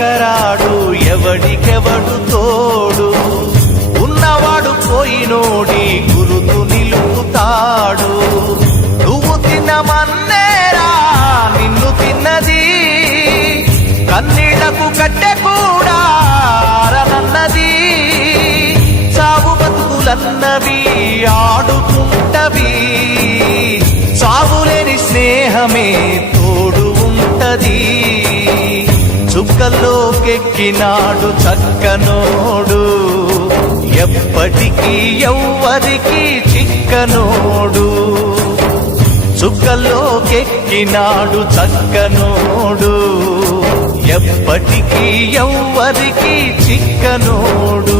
లేకరాడు ఎవడికెవడు తోడు ఉన్నవాడు పోయినోడి గురుతు నిలుపుతాడు నువ్వు తినమన్నేరా నిన్ను తిన్నది కన్నీళ్లకు కట్టె కూడా ఆరనన్నది సాగు బతుకులన్నవి ఆడుకుంటవి సాగులేని స్నేహమే తోడు ఉంటది చుక్కల్లోకెక్కినాడు చక్కనోడు ఎప్పటికీ ఎవ్వరికి చిక్కనోడు చుక్కల్లోకెక్కినాడు చక్కనోడు ఎప్పటికీ ఎవ్వరికి చిక్కనోడు